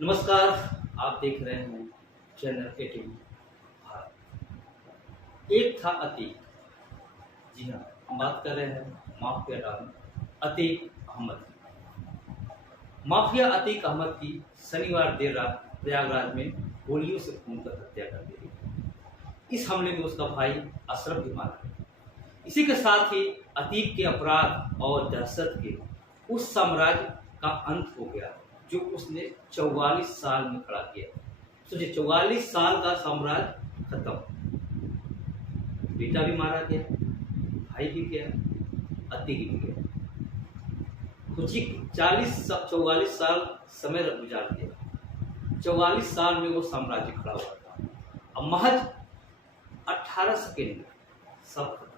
नमस्कार। आप देख रहे हैं चैनल 18 भारत। एक था अतीक। जी हाँ, हम बात कर रहे हैं माफिया डॉन अतीक अहमद की। माफिया अतीक अहमद की शनिवार देर रात प्रयागराज में गोलियों से खूनकर हत्या कर दी गई। इस हमले में उसका भाई अशरफ भी मारा गया। इसी के साथ ही अतीक के अपराध और दहशत के उस साम्राज्य का अंत हो गया जो उसने 44 साल में खड़ा किया। सोचिए, 44 साल का साम्राज्य खत्म। बेटा भी मारा गया, भाई भी गया, अतीक भी गया। सोचिए, 44 साल समय गुजार दिया। 44 साल में वो साम्राज्य खड़ा हुआ था। अब महज 18 सेकेंड में सब खत्म।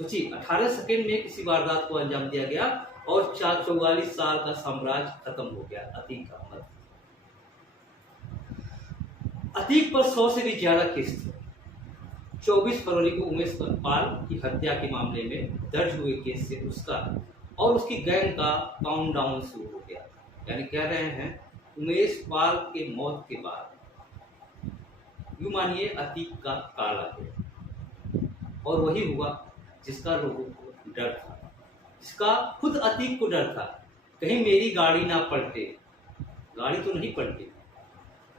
सोचिए, 18 सेकेंड में किसी वारदात को अंजाम दिया गया और 44 साल का साम्राज्य खत्म हो गया। अतीक अहमद, अतीक पर 100 से भी ज्यादा केस थे। 24 फरवरी को उमेश पाल की हत्या के मामले में दर्ज हुए केस से उसका और उसकी गैंग का काउंटडाउन शुरू हो गया। यानी कह रहे हैं उमेश पाल के मौत के बाद यूं मानिए अतीक का काल आ गया। और वही हुआ जिसका लोगों को डर था, जिसका खुद अतीक को डर था, कहीं मेरी गाड़ी ना पलटे। गाड़ी तो नहीं पलटी।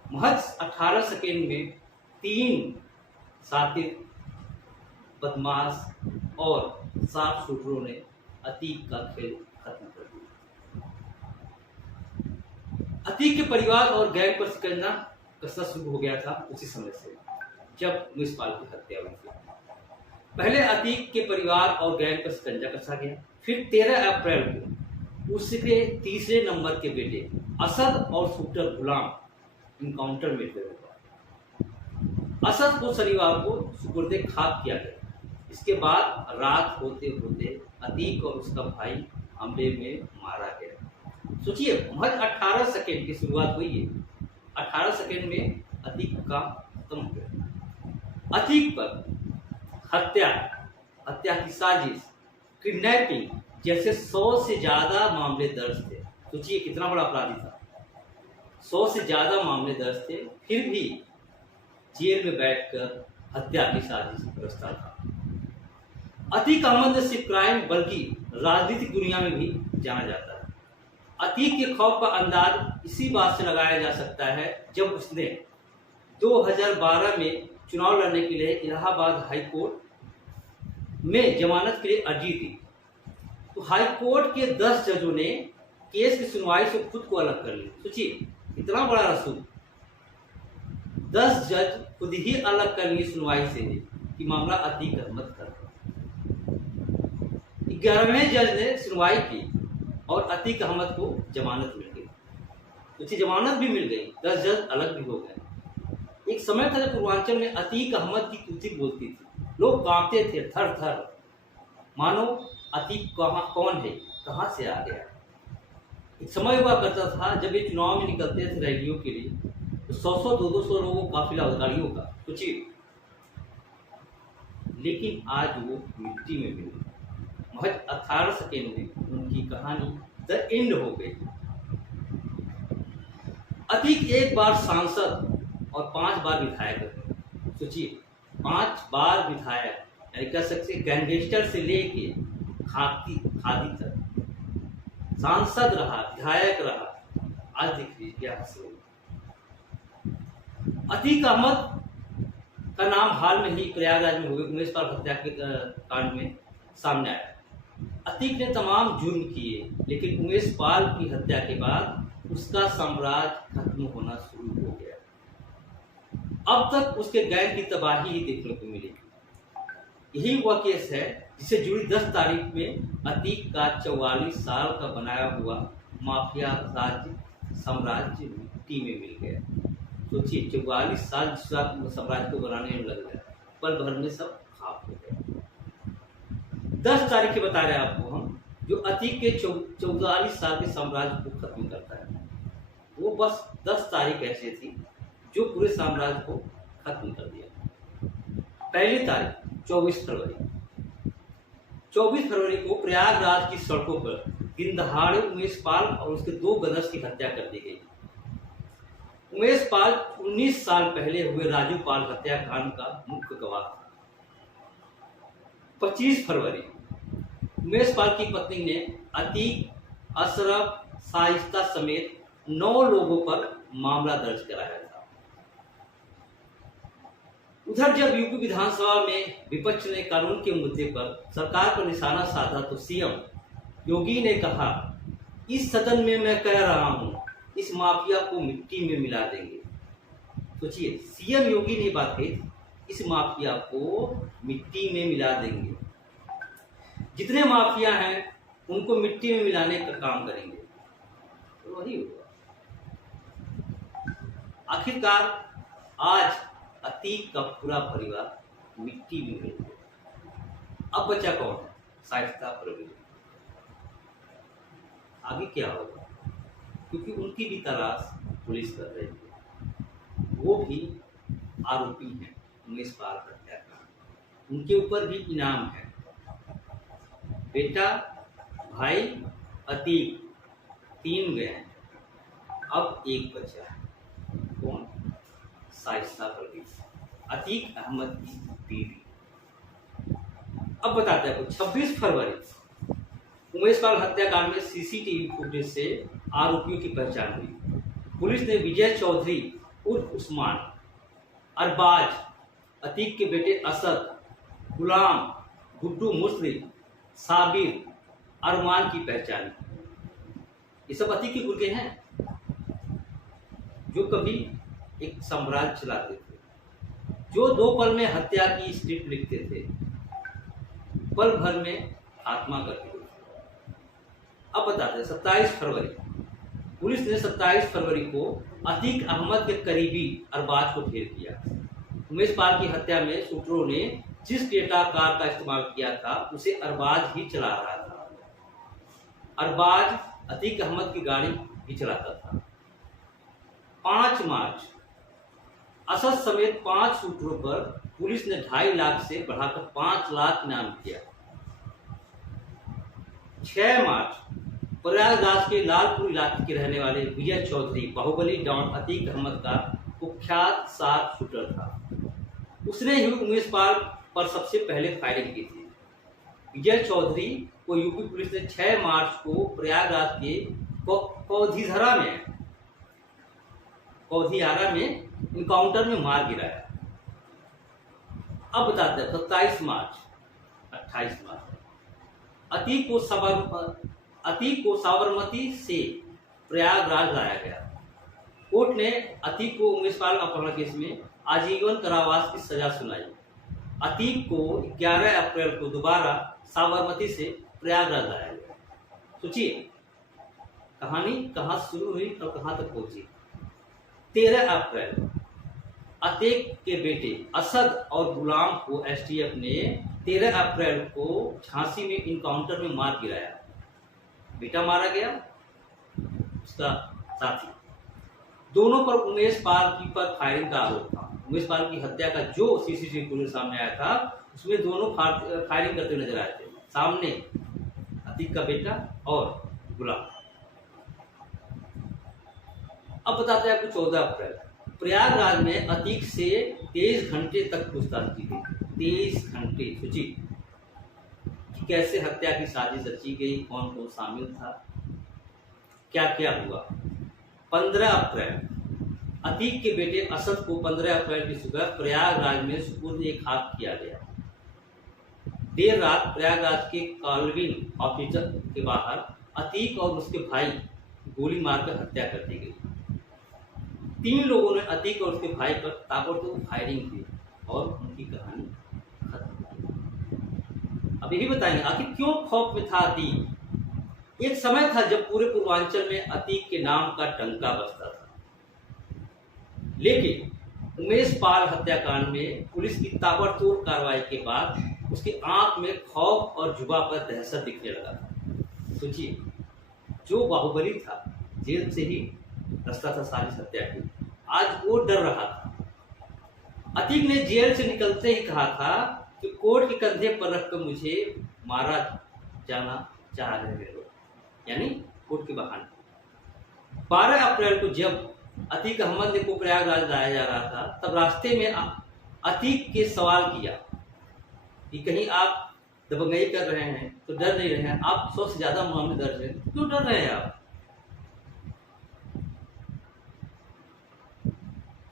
महज 18 सेकेंड में 3 साथी बदमाश और साफ शूटरों ने अतीक का खेल खत्म कर दिया। अतीक के परिवार और गैंग पर शिकंजा कसना शुरू हो गया था उसी समय से जब उमेश पाल की हत्या हुई थी। पहले अतीक के परिवार और गैंग पर शिकंजा कसा गया। फिर 13 अप्रैल को उसके तीसरे नंबर के बेटे असद और शूटर गुलाम इनकाउंटर में हुए। असद को शनिवार को सुपुर्दे खाक किया गया। इसके बाद रात होते होते अतीक और उसका भाई हमले में मारा गया। सोचिए, महज 18 सेकेंड की शुरुआत हुई है। 18 सेकेंड में अतीक का खत्म हो गया। अतीक पर हत्या की साजिश, किडनैपिंग जैसे 100 से ज्यादा मामले दर्ज थे। सोचिए कितना बड़ा अपराधी था। 100 से ज्यादा मामले दर्ज थे, फिर भी जेल में बैठकर हत्या की साजिश रचता था। अतीक अहमद ने सिर्फ क्राइम बल्कि राजनीतिक दुनिया में भी जाना जाता है। अतीक के खौफ का अंदाज इसी बात से लगाया जा सकता है जब उसने 2012 में चुनाव लड़ने के लिए इलाहाबाद हाई कोर्ट में जमानत के लिए अर्जी दी। तो हाई कोर्ट के 10 जजों ने केस की सुनवाई से खुद को अलग कर लिया। सोचिए इतना बड़ा रसूल। 10 जज खुद ही अलग कर लिए सुनवाई से कि मामला अतीक अहमद का। 11वें जज ने सुनवाई की और अतीक अहमद को जमानत मिल गई। सोचिए, जमानत भी मिल गई, 10 जज अलग भी हो गए। एक समय था जब पूर्वांचल में अतीक अहमद की कुर्सी बोलती थी। लोग कांपते थे थर थर, मानो अतीक कौन है, कहां से आ गया। एक समय हुआ करता था जब ये चुनाव में निकलते थे रैलियों के लिए, तो 100-100 200 लोगों काफिला गाड़ियों का। सोचिए, लेकिन आज वो मिट्टी में मिले। महज 18 सेकेंड में उनकी कहानी द एंड हो गई। अतीक एक बार सांसद और 5 बार विधायक रहे। सोचिए, 5 बार विधायक, यानी कह सकते गैंगस्टर से लेके खादी तक सांसद रहा, विधायक रहा। आज देखिए क्या हासिल। अतीक अहमद का नाम हाल में ही प्रयागराज में हुए उमेश पाल हत्या के कांड में सामने आया। अतीक ने तमाम जुर्म किए, लेकिन उमेश पाल की हत्या के बाद उसका साम्राज्य खत्म होना शुरू हो गया। अब तक उसके गैंग की तबाही ही देखने को मिलेगी। यही वह केस है जिसे जुड़ी 10 तारीख में अतीक का 44 साल का बनाया हुआ माफिया साम्राज्य मिट्टी में मिल गया। सोचिए, 44 साल साम्राज्य को बनाने में लग गया, पल भर में सब खाक हो गया। 10 तारीख के बता रहे हैं आपको हम, जो अतीक के 44 साल के साम्राज्य को खत्म करता है। वो बस 10 तारीख ऐसी थी जो पूरे साम्राज्य को खत्म कर दिया। पहली तारीख 24 फरवरी। 24 फरवरी को प्रयागराज की सड़कों पर दिन दहाड़े उमेश पाल और उसके 2 गनर्स की हत्या कर दी गई। उमेश पाल 19 साल पहले हुए राजू पाल हत्याकांड का मुख्य गवाह था। 25 फरवरी उमेश पाल की पत्नी ने अतीक, अशरफ, शाइस्ता समेत 9 लोगों पर मामला दर्ज कराया था। उधर जब यूपी विधानसभा में विपक्ष ने कानून के मुद्दे पर सरकार पर निशाना साधा तो सीएम योगी ने कहा, इस सदन में मैं कह रहा हूं, इस माफिया को मिट्टी में मिला देंगे। सोचिए, सीएम योगी ने बात कही, इस माफिया को मिट्टी में मिला देंगे। जितने माफिया हैं उनको मिट्टी में मिलाने का काम करेंगे, तो वही होगा। आखिरकार आज अतीक का पूरा परिवार मिट्टी में मिल गया। अब बचा कौन है? शाइस्ता परवीन। आगे क्या होगा? क्योंकि उनकी भी तलाश पुलिस कर रही है। वो भी आरोपी हैं उमेश पाल हत्याकांड। उनके ऊपर भी इनाम है। बेटा, भाई, अतीक, 3 गए हैं। अब एक बचा है। कौन? शाइस्ता परवीन, अतीक अहमद की बीवी। अब बताते हैं कुछ। 26 फरवरी उमेश पाल हत्याकांड में सीसीटीवी फुटेज से आरोपियों की पहचान हुई। पुलिस ने विजय चौधरी उर्फ उस्मान, अरबाज, अतीक के बेटे असद, गुलाम, गुड्डू मुस्री, साबिर, अरमान की पहचान की। ये सब अतीक के गुर्गे हैं जो कभी एक साम्राज्य चलाते थे, जो 2 पल में हत्या की स्क्रिप्ट लिखते थे, पल भर में आत्मा करते थे। अब बताते हैं 27 फरवरी पुलिस ने 27 फरवरी को अतीक अहमद के करीबी अरबाज को ढेर किया। उमेश पाल की हत्या में शूटरों ने जिस डेटा कार का इस्तेमाल किया था उसे अरबाज ही चला रहा था। अरबाज अतीक अहमद की गाड़ी भी चलाता था। 5 मार्च असद समेत 5 शूटरों पर पुलिस ने 2.5 लाख से बढ़ाकर 5 लाख इनाम किया। 6 मार्च प्रयागराज के लालपुर इलाके के रहने वाले विजय चौधरी बाहुबली डॉन अतीक अहमद का कुख्यात शार्प शूटर था। उसने ही उमेश पाल पर सबसे पहले फायरिंग की थी। विजय चौधरी को यूपी पुलिस ने 6 मार्च को प्रयागराज के कौधियारा में इनकाउंटर में मार गिराया। अब बताते हैं 27 मार्च 28 मार्च अतीक को साबरमती से प्रयागराज लाया गया। कोर्ट ने अतीक को उमेश पाल अपहरण केस में आजीवन कारावास की सजा सुनाई। अतीक को 11 अप्रैल को दोबारा साबरमती से प्रयागराज लाया गया। सोचिए कहानी कहाँ शुरू हुई और कहाँ तक पहुंची। 13 अप्रैल अतीक के बेटे असद और गुलाम को एसटीएफ ने 13 अप्रैल को झांसी में इनकाउंटर में मार गिराया। बेटा मारा गया, उसका साथी। दोनों पर उमेश पाल की पर फायरिंग का आरोप था। उमेश पाल की हत्या का जो सीसीटीवी फुटेज सामने आया था उसमें दोनों फायरिंग करते नजर आए थे। सामने अतीक का बेटा और गुलाम। अब बताते हैं आपको 14 अप्रैल प्रयागराज में अतीक से 23 घंटे तक पूछताछ की गई। 23 घंटे। सोचिए कि कैसे हत्या की साजिश रची गई, कौन कौन शामिल था, क्या क्या हुआ। 15 अप्रैल अतीक के बेटे असद को 15 अप्रैल की सुबह प्रयागराज में सुपुर्द खाक किया गया। देर रात प्रयागराज के कॉलविन ऑफिसर के बाहर अतीक और उसके भाई गोली मारकर हत्या कर दी गई। 3 लोगों ने अतीक और उसके भाई पर ताबड़तोड़ फायरिंग की और उनकी कहानी खत्म। अब यही बताएंगे आखिर क्यों खौफ में था अतीक। एक समय था जब पूरे पूर्वांचल में अतीक के नाम का डंका बजता था, लेकिन उमेश पाल हत्याकांड में पुलिस की ताबड़तोड़ कार्रवाई के बाद उसकी आंख में खौफ और जुबा पर दहशत दिखने लगा था। सोचिए जो बाहुबली था, जेल से ही रास्ता था साजिश हत्या की, आज वो डर रहा था। अतीक ने जेल से निकलते ही कहा था कि कोर्ट के कंधे पर रखकर मुझे मारा जाना चाह रहे लोग, यानी कोर्ट के बहाने। 12 अप्रैल को जब अतीक अहमद को प्रयागराज लाया जा रहा था, तब रास्ते में अतीक के सवाल किया कि कहीं आप दबंगई कर रहे हैं तो डर नहीं रहे हैं, आप 100 से ज्यादा मामले दर्ज हैं, क्यों डर रहे हैं आप?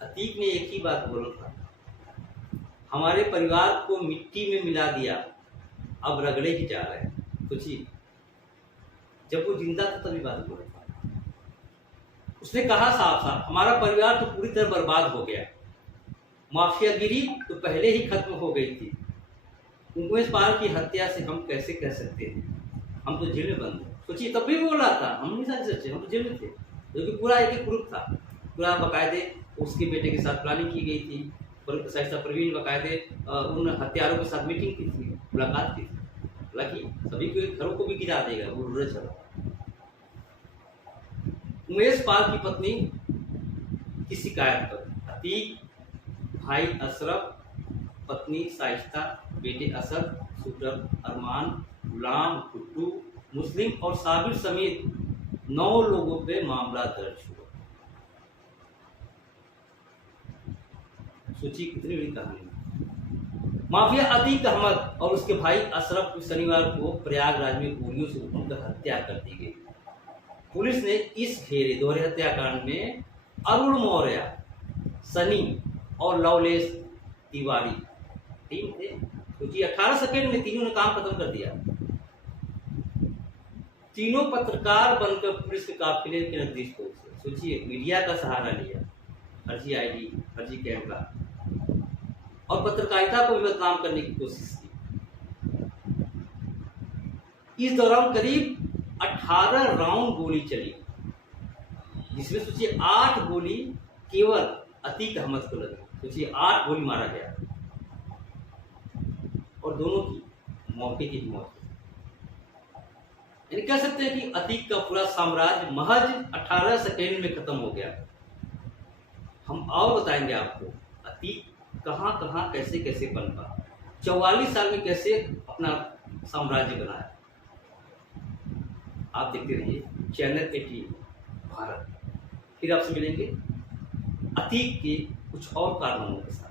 अतीक ने एक ही बात बोला था, हमारे परिवार को मिट्टी में मिला दिया, अब रगड़े की जा रहे हैं। सोचिए, जब वो जिंदा था तभी बात बोला था। उसने कहा साफ साफ, हमारा परिवार तो पूरी तरह बर्बाद हो गया, माफियागिरी तो पहले ही खत्म हो गई थी, उमेश पाल की हत्या से हम कैसे कह सकते हैं, हम तो जेल में बंद हैं। सोचिए, तब भी बोल रहा था, हम नहीं सारे सच्चे, हम तो जेल में थे, क्योंकि पूरा एक एक ग्रुप था, पूरा बाकायदे उसके बेटे के साथ प्लानिंग की गई थी, शाइस्ता परवीन बाकायदे उन हत्यारों के साथ मीटिंग की थी, मुलाकात की थी, हालांकि सभी के घरों को भी गिरा देगा वो उड़ चला। उमेश पाल की पत्नी की शिकायत पर अतीक, भाई अशरफ, पत्नी शाइस्ता, बेटे असद, शूटर अरमान, गुलाम, गुड्डू, मुस्लिम और साबिर समेत 9 लोगों पे मामला दर्ज हुआ। सोचिए कितनी बड़ी कहानी। माफिया अतीक अहमद और उसके भाई अशरफ को शनिवार को प्रयागराज में गोलियों से उनकर हत्या कर दी गई। पुलिस ने इस घेरे दोहरे हत्याकांड में अरुण मौर्य, सनी और लवलेश तिवारी 3 थे। सोचिए, 18 सेकंड में तीनों ने काम खत्म कर दिया। तीनों पत्रकार बनकर पुलिस के काफिले के नजदीक पहुंचे। सोचिए, मीडिया का सहारा लिया, फर्जी आईडी, फर्जी कैमरा और पत्रकारिता को भी बदनाम करने की कोशिश की। इस दौरान करीब 18 राउंड गोली चली, जिसमें सोचिए 8 गोली केवल अतीक अहमद को लगी। सोचिए, 8 गोली मारा गया और दोनों की मौके की मौत। यानी कह सकते हैं कि अतीक का पूरा साम्राज्य महज 18 सेकेंड में खत्म हो गया। हम और बताएंगे आपको अतीक कहां कहां कैसे कैसे पनपा, 44 साल में कैसे अपना साम्राज्य बनाया। आप देखते रहिए चैनल 18 भारत। फिर आपसे मिलेंगे अतीक के कुछ और कारनामों के साथ।